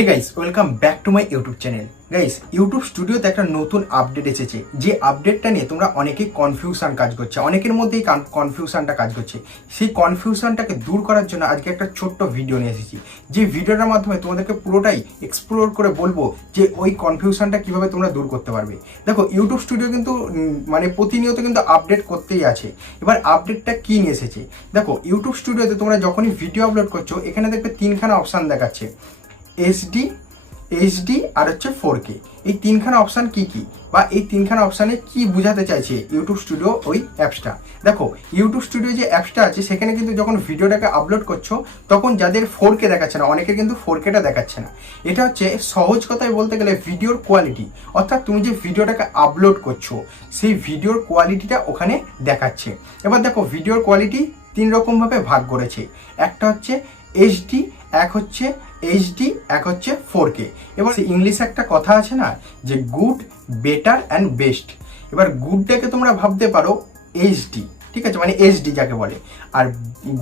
Hey guys welcome back to my YouTube channel guys YouTube স্টুডিওতে একটা নতুন update এসেছে। যে আপডেটটা নিয়ে তোমরা অনেকেই কনফিউশন কাজ করছে। অনেকের মধ্যেই কনফিউশনটা কাজ করছে। সেই কনফিউশনটাকে দূর করার জন্য আজকে একটা ছোট্ট ভিডিও নিয়ে এসেছি। যে ভিডিওটার মাধ্যমে তোমাদেরকে পুরোটাই এক্সপ্লোর করে বলব যে ওই কনফিউশনটা কীভাবে তোমরা দূর করতে পারবে। দেখো ইউটিউব স্টুডিও কিন্তু মানে প্রতিনিয়ত কিন্তু আপডেট করতেই আছে। এবার আপডেটটা কী নিয়ে এসেছে? দেখো ইউটিউব স্টুডিওতে তোমরা যখনই ভিডিও আপলোড করছ, এখানে দেখবে তিনখানা অপশান দেখাচ্ছে। এইচডি এইচডি আর হচ্ছে ফোর কে এই তিনখানা অপশান কি কি? বা এই তিনখানা অপশানে কি বোঝাতে চাইছে ইউটিউব স্টুডিও ওই অ্যাপসটা দেখো ইউটিউব স্টুডিও যে অ্যাপসটা আছে, সেখানে কিন্তু যখন ভিডিওটাকে আপলোড করছ, তখন যাদের ফোর কে দেখাচ্ছে না, অনেকের কিন্তু ফোর কেটা দেখাচ্ছে না। এটা হচ্ছে সহজ কথায় বলতে গেলে ভিডিওর কোয়ালিটি অর্থাৎ তুমি যে ভিডিওটাকে আপলোড করছ, সেই ভিডিওর কোয়ালিটিটা ওখানে দেখাচ্ছে। এবার দেখো ভিডিওর কোয়ালিটি তিন রকমভাবে ভাগ করেছে। একটা হচ্ছে এইচডি এক হচ্ছে এইচডি এক হচ্ছে ফোর কে এবার ইংলিশে একটা কথা আছে না, যে গুড বেটার অ্যান্ড বেস্ট এবার গুডটাকে তোমরা ভাবতে পারো এইচডি ঠিক আছে? মানে এইচডি যাকে বলে। আর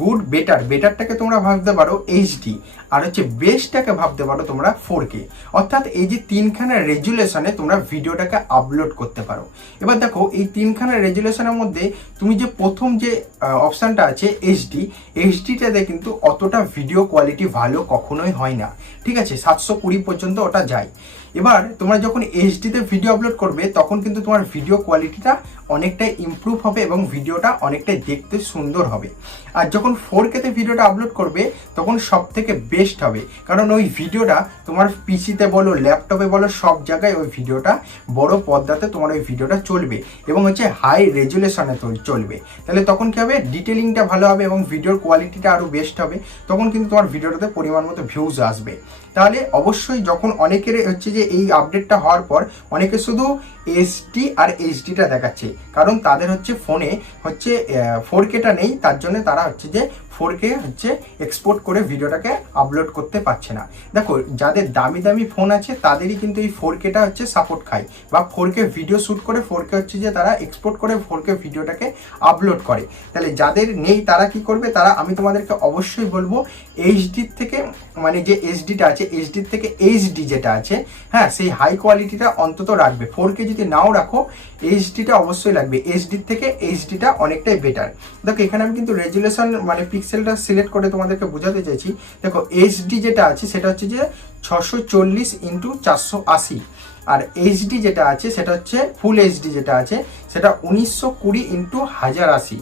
গুড বেটার বেটারটাকে তোমরা ভাবতে পারো এইচডি আর হচ্ছে বেস্টটাকে ভাবতে পারো তোমরা ফোর কে অর্থাৎ এই যে তিনখানা রেজুলেশনে তোমরা ভিডিওটাকে আপলোড করতে পারো। এবার দেখো, এই তিনখানা রেজুলেশনের মধ্যে তুমি যে প্রথম যে অপশানটা আছে এইচডি এইচডিটাতে কিন্তু অতটা ভিডিও কোয়ালিটি ভালো কখনোই হয় না। ঠিক আছে? সাতশো কুড়ি পর্যন্ত ওটা যায়। এবার তোমরা যখন এইচডিতে ভিডিও আপলোড করবে, তখন কিন্তু তোমার ভিডিও কোয়ালিটিটা অনেকটাই ইমপ্রুভ হবে এবং ভিডিওটা অনেকটাই দেখতে সুন্দর হবে। আর যখন ফোর কেতে ভিডিওটা আপলোড করবে, তখন সব থেকে বেস্ট হবে। কারণ ওই ভিডিওটা তোমার পিসিতে বলো ল্যাপটপে বলো, সব জায়গায় ওই ভিডিওটা বড় পর্দাতে তোমার ওই ভিডিওটা চলবে এবং হচ্ছে হাই রেজুলেশনে চলবে। তাহলে তখন কি হবে? ডিটেলিংটা ভালো হবে এবং ভিডিওর কোয়ালিটিটা আরও বেস্ট হবে। তখন কিন্তু তোমার ভিডিওটাতে পরিমাণ মতো ভিউজ আসবে। তাহলে অবশ্যই যখন অনেকের হচ্ছে যে এই আপডেটটা হওয়ার পর, অনেকে শুধু এসডি আর এইচডিটা দেখাচ্ছে। কারণ তাদের হচ্ছে ফোনে হচ্ছে ফোর কেটা নেই, তার জন্য তারা হচ্ছে যে ফোর কে হচ্ছে এক্সপোর্ট করে ভিডিওটাকে আপলোড করতে পারছে না। দেখো, যাদের দামি দামি ফোন আছে, তাদেরই কিন্তু এই ফোর কেটা হচ্ছে সাপোর্ট খায় বা ফোর কে ভিডিও শ্যুট করে ফোর কে হচ্ছে যে তারা এক্সপোর্ট করে ফোর কে ভিডিওটাকে আপলোড করে। তাহলে যাদের নেই, তারা কি করবে? তারা, আমি তোমাদেরকে অবশ্যই বলব এইচডির থেকে মানে যে এইচডিটা আছে এইচডির থেকে এইচডি যেটা আছে হ্যাঁ সেই হাই কোয়ালিটিটা অন্তত রাখবে। ফোর কে যদি নাও রাখো এইচডিটা অবশ্যই লাগবে। এইচডির থেকে এইচডিটা অনেকটাই বেটার দেখো, এখানে আমি কিন্তু রেজুলেশন মানে পিক্সেলটা সিলেক্ট করে তোমাদেরকে বোঝাতে চাইছি। দেখো এইচডি যেটা আছে, সেটা হচ্ছে যে ছশো চল্লিশ ইন্টু চারশো আশি। আর এইচডি যেটা আছে, সেটা হচ্ছে ফুল এইচডি যেটা আছে, সেটা উনিশশো কুড়ি ইন্টু হাজার আশি।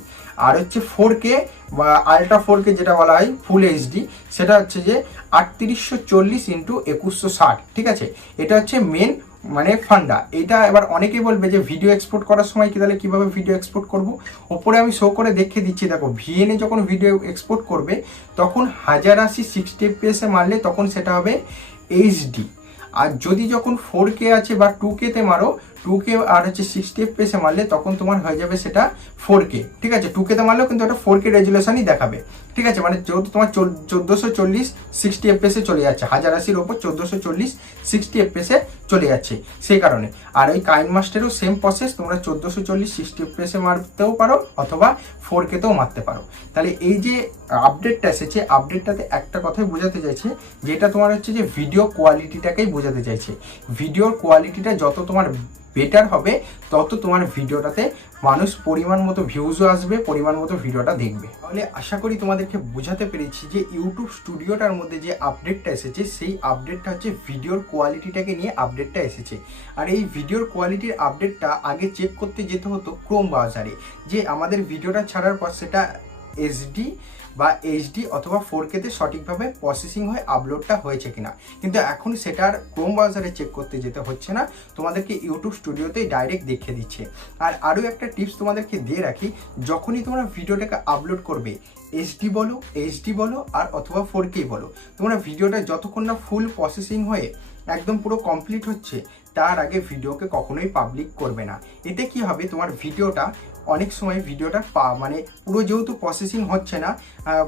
আর হচ্ছে ফোর কে বা আলট্রা ফোর কে যেটা বলা হয় ফুল এইচডি সেটা হচ্ছে যে আটত্রিশশো চল্লিশ ইন্টু একুশশো ষাট। ঠিক আছে? এটা হচ্ছে মেন মানে ফান্ডা। এটা এবার অনেকেই বলবে যে ভিডিও এক্সপোর্ট করার সময় কি তাহলে কীভাবে ভিডিও এক্সপোর্ট করব? ওপরে আমি শো করে দেখিয়ে দিচ্ছি। দেখো ভিএনএ যখন ভিডিও এক্সপোর্ট করবে, তখন হাজার আশি সিক্সটি এফপিএসে মারলে তখন সেটা হবে এইচডি আর যদি যখন ফোর কে আছে বা টু কেতে মারো টু কে আর হচ্ছে সিক্সটি এফপিএসে মারলে তখন তোমার হয়ে যাবে সেটা ফোর কে ঠিক আছে? টু কেতে মারলেও কিন্তু ওটা ফোর কে রেজুলেশনই দেখাবে। ঠিক আছে মানে তোমার চোদ্দোশো চল্লিশ সিক্সটি এফপিএসে চলে যাচ্ছে। হাজার আশির ওপর চোদ্দোশো চল্লিশ সিক্সটি এফপিএসে চলে যাচ্ছে, সেই কারণে। আর ওই কাইন মাস্টারেও সেম প্রসেস তোমরা চোদ্দোশো চল্লিশ সিক্সটি এফপিএসে মারতেও পারো অথবা ফোর কেতেও মারতে পারো। তাহলে এই যে আপডেটটা এসেছে আপডেটটাতে একটা কথাই বোঝাতে চাইছে, যেটা তোমার হচ্ছে যে ভিডিও কোয়ালিটিটাকেই বোঝাতে চাইছে। ভিডিওর কোয়ালিটিটা যত তোমার বেটার হবে, তত তোমার ভিডিওটাতে মানুষ পরিমাণ মতো ভিউজও আসবে, পরিমাণ মতো ভিডিওটা দেখবে। তাহলে আশা করি তোমাদেরকে বোঝাতে পেরেছি যে ইউটিউব স্টুডিওটার মধ্যে যে আপডেটটা এসেছে, সেই আপডেটটা হচ্ছে ভিডিওর কোয়ালিটিটাকে নিয়ে আপডেটটা এসেছে। আর এই ভিডিওর কোয়ালিটির আপডেটটা আগে চেক করতে যেতে হতো ক্রোম ব্রাউজারে যে আমাদের ভিডিওটা ছাড়ার পর সেটা এসডি বা এইচডি অথবা ফোর কেতে সঠিকভাবে প্রসেসিং হয়ে আপলোডটা হয়েছে কিনা। কিন্তু এখন সেটার ক্রোম ব্রাউজারে চেক করতে যেতে হচ্ছে না, তোমাদেরকে ইউটিউব স্টুডিওতেই ডাইরেক্ট দেখিয়ে দিচ্ছে। আর আরও একটা টিপস তোমাদেরকে দিয়ে রাখি, যখনই তোমরা ভিডিওটাকে আপলোড করবে এইচডি বলো এইচডি বলো, আর অথবা ফোর কে বলো, তোমরা ভিডিওটা যতক্ষণ না ফুল প্রসেসিং হয়ে একদম পুরো কমপ্লিট হচ্ছে, তার আগে ভিডিওকে কখনোই পাবলিক করবে না। এতে কি হবে, তোমার ভিডিওটা অনেক সময় ভিডিওটা পা মানে পুরো যেহেতু প্রসেসিং হচ্ছে না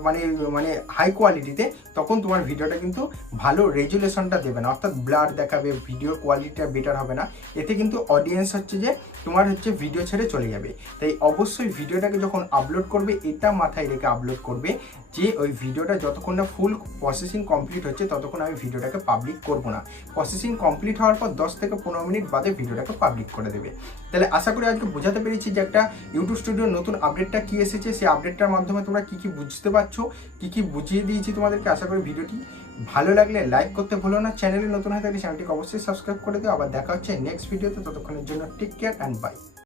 মানে মানে হাই কোয়ালিটিতে তখন তোমার ভিডিওটা কিন্তু ভালো রেজুলেশনটা দেবে না। অর্থাৎ ব্লার দেখাবে ভিডিওর কোয়ালিটিটা বেটার হবে না। এতে কিন্তু অডিয়েন্স হচ্ছে যে, তোমার হচ্ছে ভিডিও ছেড়ে চলে যাবে। তাই অবশ্যই ভিডিওটাকে যখন আপলোড করবে, এটা মাথায় রেখে আপলোড করবে যে, ওই ভিডিওটা যতক্ষণ না ফুল প্রসেসিং কমপ্লিট হচ্ছে, ততক্ষণ আমি ভিডিওটাকে পাবলিক করব না। প্রসেসিং কমপ্লিট হওয়ার পর দশ থেকে পনেরো মিনিট বাদে ভিডিওটাকে পাবলিক করে দেবে। তাহলে আশা করি আজকে বোঝাতে পেরেছি যে একটা ইউটিউব স্টুডিওর নতুন আপডেটটা কি এসেছে? সেই আপডেটটার মাধ্যমে তোমরা কী কী বুঝতে পারছ? কী কী বুঝিয়ে দিয়েছি তোমাদেরকে? আশা করি ভিডিওটি ভালো লাগলে লাইক করতে ভুলো না। চ্যানেলে নতুন হয়ে থাকলে চ্যানেলটিকে অবশ্যই সাবস্ক্রাইব করে দিও। আবার দেখা হচ্ছে নেক্সট ভিডিওতে ততক্ষণের জন্য টেক কেয়ার অ্যান্ড বাই